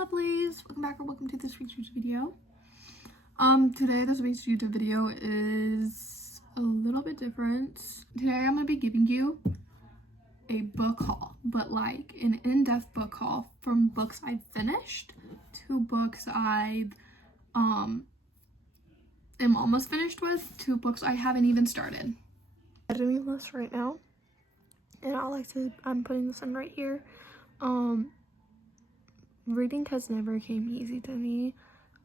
lovelies, welcome back or welcome to this week's YouTube video. Today this week's YouTube video is a little bit different. Today I'm going to be giving you a book haul, but like an in-depth book haul from books I've finished to books I've am almost finished with to books I haven't even started. I'm doing this right now, and I'm putting this in right here. Reading has never came easy to me.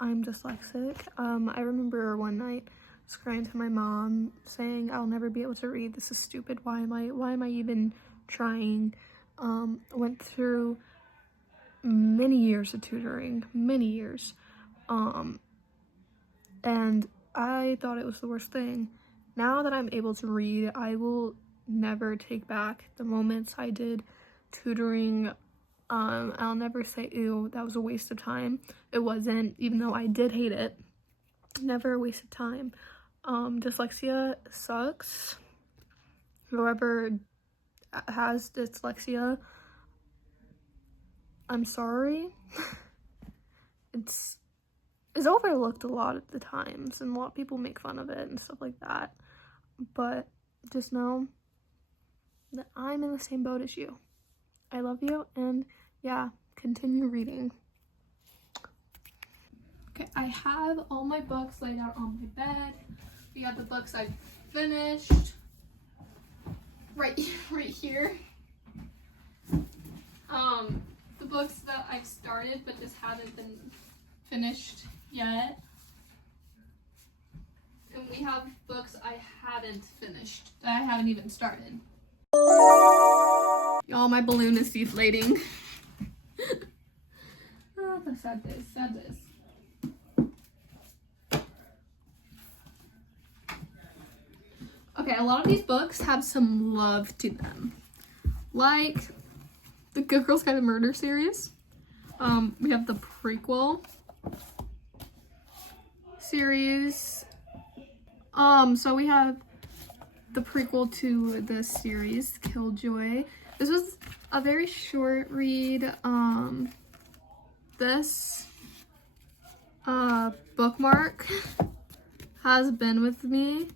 I'm dyslexic. I remember one night crying to my mom saying I'll never be able to read. This is stupid. Why am I even trying? Went through many years of tutoring, many years. And I thought it was the worst thing. Now that I'm able to read, I will never take back the moments I did tutoring. I'll never say, ew, that was a waste of time. It wasn't, even though I did hate it. Never a waste of time. Dyslexia sucks. Whoever has dyslexia, I'm sorry. It's overlooked a lot of the times, and a lot of people make fun of it and stuff like that. But just know that I'm in the same boat as you. I love you, and yeah, continue reading. Okay, I have all my books laid out on my bed. We got the books I've finished right here. The books that I've started but just haven't been finished yet. And we have books I haven't finished that I haven't even started. Y'all, my balloon is deflating. Oh, the sad days. Okay, a lot of these books have some love to them. Like the Good Girls Guide to Murder series. We have the prequel series. So we have the prequel to the series, Killjoy. This was a very short read. This bookmark has been with me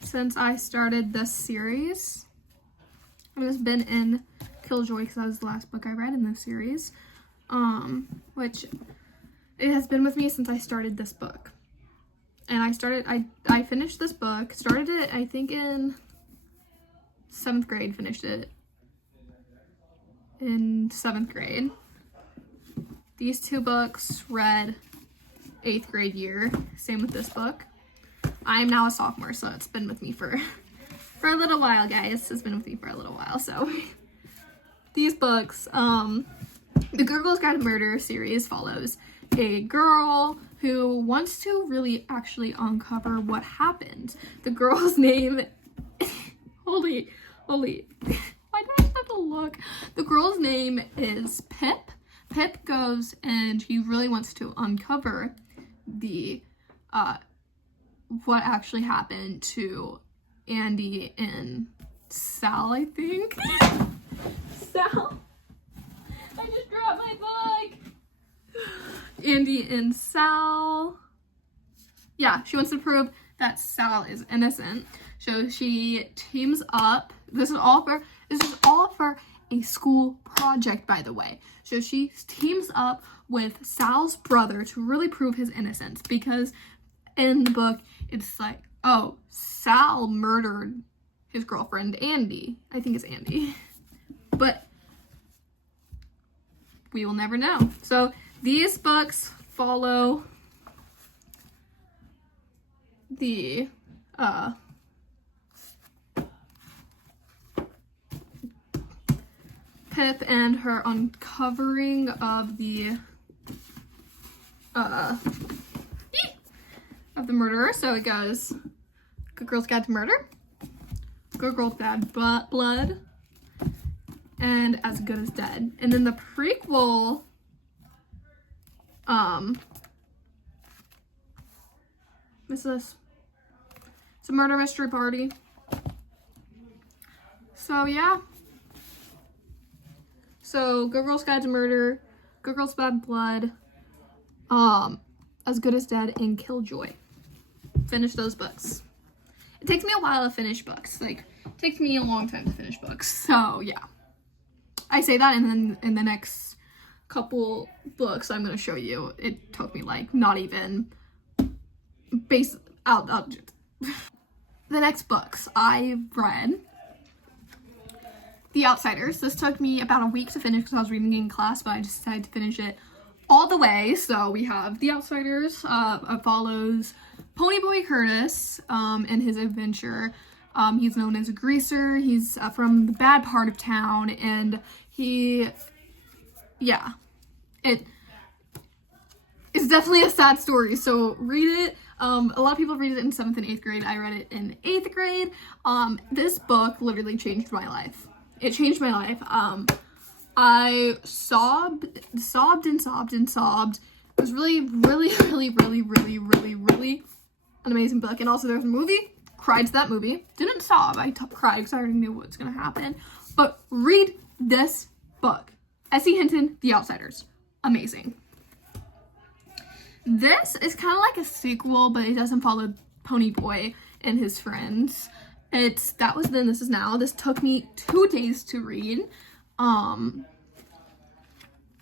since I started this series. It has been in Killjoy because that was the last book I read in this series. Which it has been with me since I started this book. And I finished this book, started it I think in 7th grade, finished it in 7th grade. These two books read 8th grade year, same with this book. I am now a sophomore, so it's been with me for a little while, guys. It's been with me for a little while, so. These books, the Good Girls Guide to Murder series follows a girl who wants to really actually uncover what happened. The girl's name, holy, why did I have to look? The girl's name is Pip. Pip goes and he really wants to uncover the, what actually happened to Andy and Sal, I think. Sal. I just dropped my book. Andy and Sal. Yeah, she wants to prove that Sal is innocent. So she teams up. This is all for a school project, by the way. So she teams up with Sal's brother to really prove his innocence, because in the book it's like, oh, Sal murdered his girlfriend Andy. I think it's Andy. But we will never know. So these books follow the Pip and her uncovering of the murderer. So it goes Good Girls Guide to Murder, Good Girls Bad Blood, and As Good as Dead. And then the prequel, what's this? It's a murder mystery party. So yeah. So Good Girls Guide to Murder Good Girls Bad Blood, As Good as Dead, and Killjoy. Finish those books. It takes me a while to finish books. Like, it takes me a long time to finish books. So, yeah. I say that, and then in the next couple books I'm going to show you, it took me, like, not even the next books I read, The Outsiders. This took me about a week to finish because I was reading it in class, but I just decided to finish it all the way. So we have The Outsiders. It follows Ponyboy Curtis and his adventure. He's known as a greaser. He's from the bad part of town, and it is definitely a sad story. So read it. A lot of people read it in 7th and 8th grade. I read it in 8th grade. This book literally changed my life. It changed my life. I sobbed and sobbed and sobbed. It was really, really, really, really, really, really, really an amazing book. And also there's a movie. Cried to that movie. Didn't sob. I cried because I already knew what was going to happen. But read this book. S.E. Hinton, The Outsiders. Amazing. This is kind of like a sequel, but it doesn't follow Ponyboy and his friends. It's That Was Then, This Is Now. This took me 2 days to read.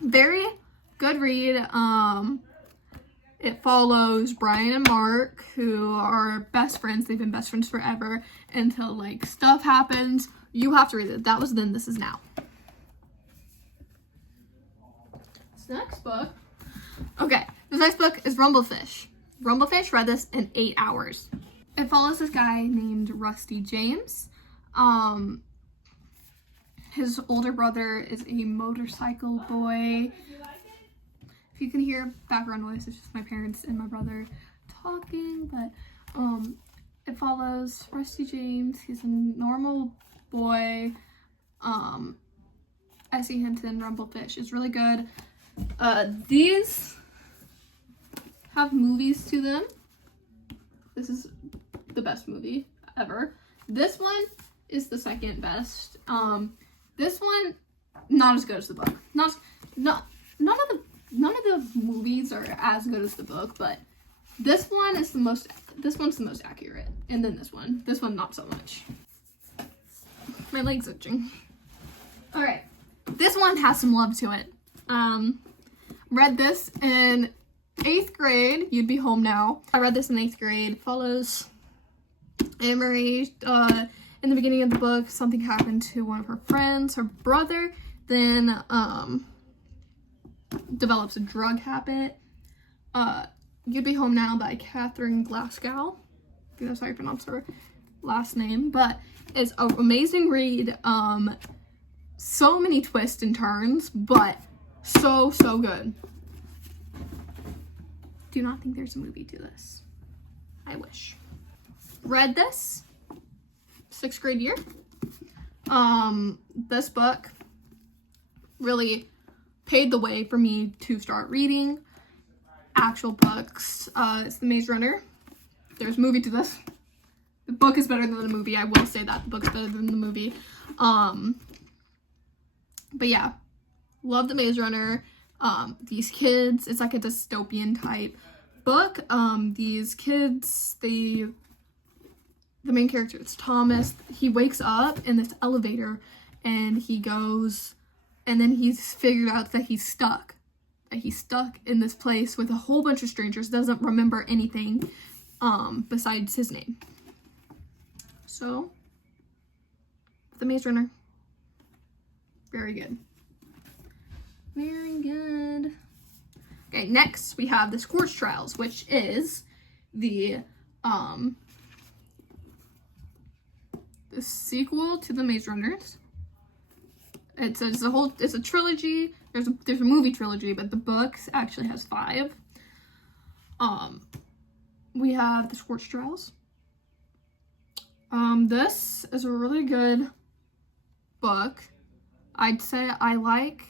Very good read. It follows Brian and Mark, who are best friends. They've been best friends forever until, like, stuff happens. You have to read it. That Was Then, This Is Now. This next book. Okay, this next book is Rumblefish. Rumblefish, read this in 8 hours. It follows this guy named Rusty James. His older brother is a motorcycle boy. If you can hear background noise, it's just my parents and my brother talking, but it follows Rusty James. He's a normal boy. S.E. Hinton, Rumblefish is really good. These have movies to them. This is the best movie ever. This one is the second best. This one, not as good as the book. None of the movies are as good as the book, but this one's the most accurate. And then this one not so much. My leg's itching. All right, this one has some love to it. Read this in 8th grade. You'd Be Home Now. I read this in 8th grade. Follows Anne-Marie. In the beginning of the book, something happened to one of her friends, her brother, then develops a drug habit. You'd Be Home Now by Catherine Glasgow. I think that's how you pronounce her last name, but it's an amazing read. So many twists and turns, but so good. Do not think there's a movie to this. I wish. Read this 6th grade year. This book really paved the way for me to start reading actual books. It's The Maze Runner. There's a movie to this. The book is better than the movie. I will say that. The book's better than the movie. But yeah, love The Maze Runner. These kids, it's like a dystopian type book. These kids, the main character is Thomas. He wakes up in this elevator and he goes, and then he's figured out that he's stuck. That he's stuck in this place with a whole bunch of strangers, doesn't remember anything besides his name. So, The Maze Runner. Very good. Very good. Okay, next we have The Scorch Trials, which is the sequel to The Maze Runners. It's a trilogy. There's a movie trilogy, but the books actually has 5. We have The Scorch Trials. This is a really good book. I'd say I like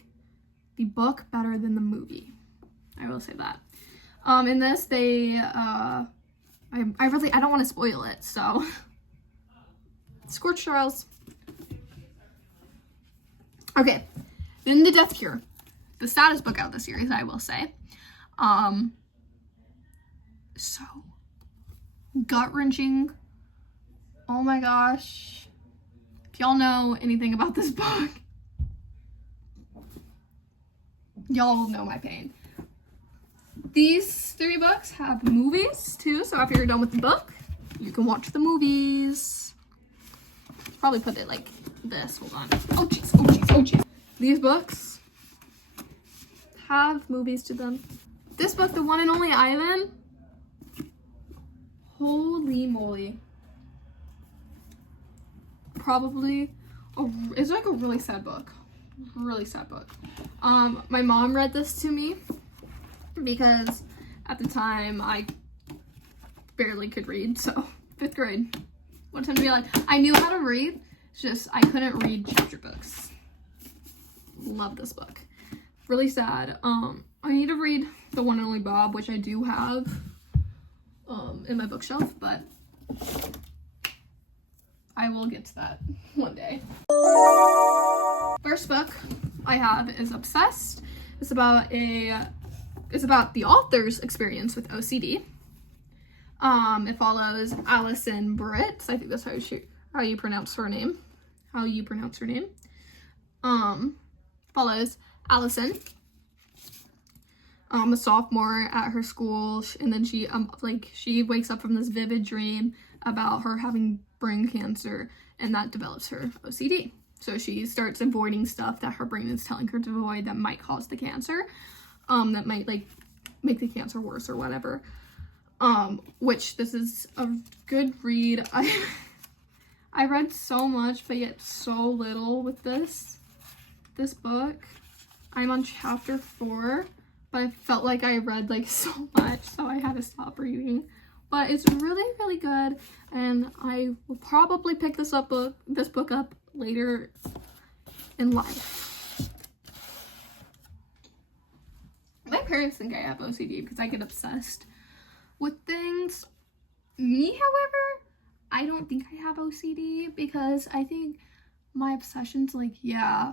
the book better than the movie. I will say that. In this, they, I don't want to spoil it, so. Scorch Trials. Okay, then The Death Cure. the saddest book out of the series, I will say. So gut-wrenching. Oh my gosh. If y'all know anything about this book, y'all know my pain. These 3 books have movies too, so after you're done with the book, you can watch the movies. Probably put it like this. Hold on. Oh jeez, oh jeez, oh jeez. These books have movies to them. This book, The One and Only Island, holy moly. Probably, it's like a really sad book. Really sad book. My mom read this to me because at the time I barely could read, so 5th grade. What time to be like, I knew how to read, it's just I couldn't read chapter books. Love this book. Really sad. I need to read The One and Only Bob, which I do have in my bookshelf, but I will get to that one day. First book I have is Obsessed. It's about the author's experience with OCD. It follows Allison Britt. I think that's how you pronounce her name. Follows Allison, a sophomore at her school, and then she wakes up from this vivid dream about her having brain cancer, and that develops her OCD. So she starts avoiding stuff that her brain is telling her to avoid that might cause the cancer, that might like make the cancer worse or whatever. Which this is a good read. I read so much, but yet so little with this book. I'm on chapter 4, but I felt like I read like so much, so I had to stop reading. But it's really, really good, and I will probably pick this book up later in life. My parents think I have OCD because I get obsessed with things. Me, however, I don't think I have OCD because I think my obsessions, like, yeah,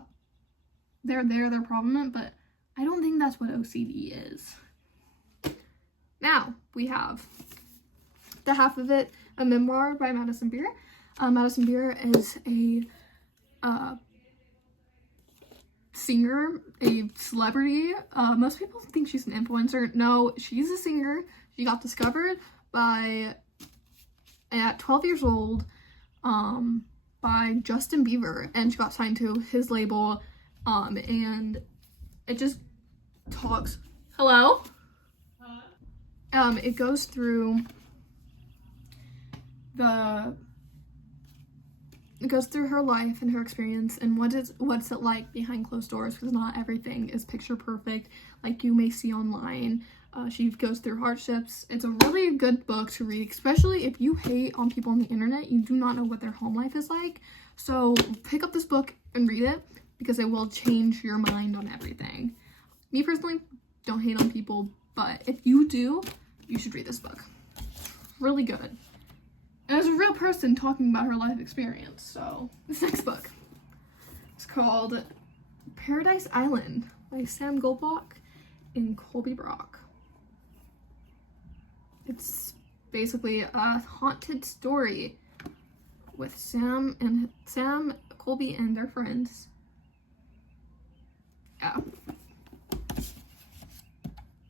they're prominent, but I don't think that's what OCD is. Now, we have the half of it, a memoir by Madison Beer. Madison Beer is a singer, a celebrity. Most people think she's an influencer. No, she's a singer. She got discovered at 12 years old by Justin Bieber, and she got signed to his label, and it just talks. Hello? It goes through her life and her experience and what's it like behind closed doors, because not everything is picture perfect like you may see online. She goes through hardships. It's a really good book to read, especially if you hate on people on the internet. You do not know what their home life is like. So pick up this book and read it, because it will change your mind on everything. Me personally, don't hate on people, but if you do, you should read this book. Really good. And it's a real person talking about her life experience. So this next book is called Paradise Island by Sam Goldbach and Colby Brock. It's basically a haunted story with Sam, Colby, and their friends. Yeah.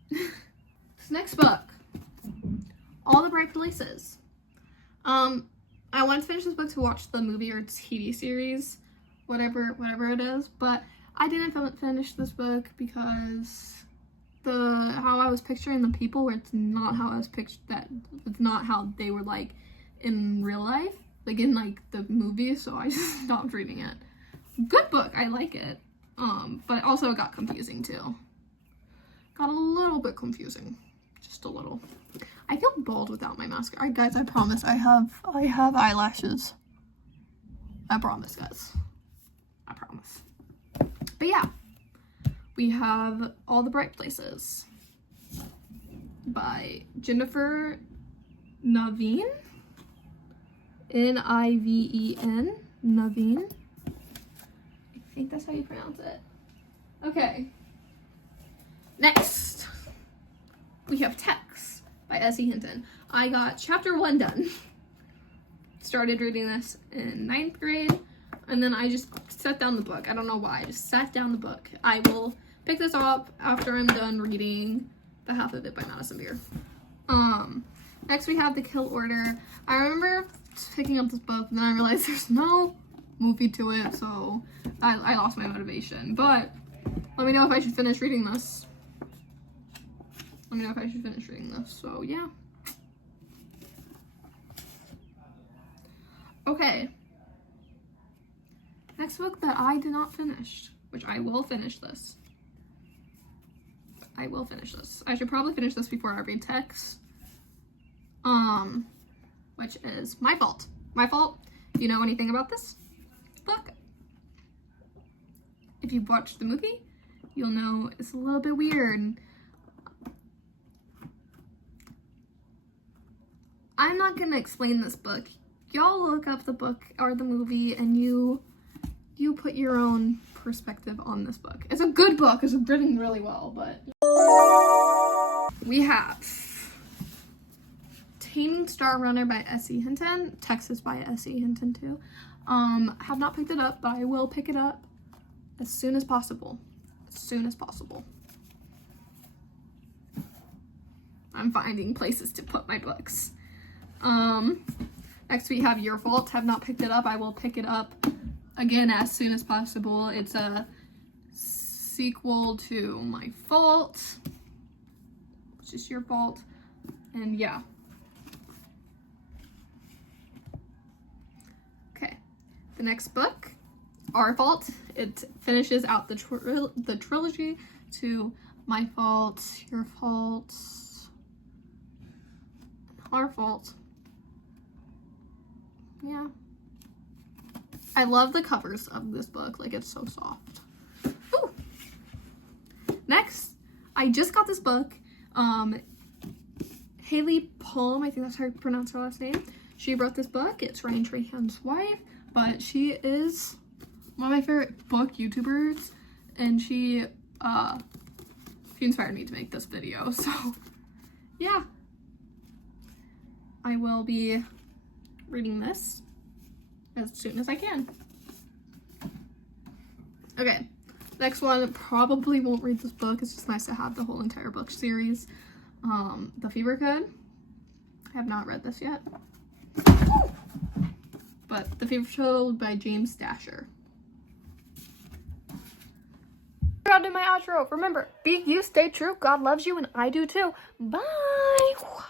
This next book, All the Bright Places. I wanted to finish this book to watch the movie or TV series, whatever it is, but I didn't finish this book because how I was picturing the people, where it's not how I was it's not how they were like in real life, like in like the movie, so I just stopped reading it. Good book, I like it, but also it got confusing too. Got a little bit confusing, just a little. I feel bald without my mascara. Guys, I promise I have eyelashes. I promise, guys. I promise. But yeah, we have All the Bright Places by Jennifer Naveen. N-I-V-E-N. Naveen. I think that's how you pronounce it. Okay. Next, we have Text by S.E. Hinton. I got chapter 1 done. Started reading this in 9th grade, and then I just set down the book. I don't know why, I just sat down the book. I will pick this up after I'm done reading The Half of It by Madison Beer. Next we have The Kill Order. I remember picking up this book, and then I realized there's no movie to it, so I lost my motivation. But let me know if I should finish reading this. So yeah. Okay. Next book that I did not finish, which I will finish this. I should probably finish this before I read Text. Which is My Fault. My Fault. Do you know anything about this book? If you've watched the movie, you'll know it's a little bit weird. I'm not gonna explain this book. Y'all look up the book or the movie and you put your own perspective on this book. It's a good book. It's written really well, but we have Taming Star Runner by S.E. Hinton. Texas by S.E. Hinton too. I have not picked it up, but I will pick it up as soon as possible. I'm finding places to put my books. Next we have Your Fault. Have not picked it up. I will pick it up again as soon as possible. It's a sequel to My Fault, which is Your Fault, and yeah. Okay, the next book, Our Fault. It finishes out the trilogy to My Fault, Your Fault, Our Fault. Yeah. I love the covers of this book. Like, it's so soft. Ooh. Next, I just got this book. Haley Palm, I think that's how you pronounce her last name. She wrote this book. It's Ryan Trahan's wife, but she is one of my favorite book YouTubers, and she inspired me to make this video. So, yeah. I will be reading this as soon as I can. Okay, next one, probably won't read this book. It's just nice to have the whole entire book series. The Fever Code. I have not read this yet. But The Fever Code by James Dasher. I'll do my outro. Remember, be you, stay true. God loves you, and I do too. Bye.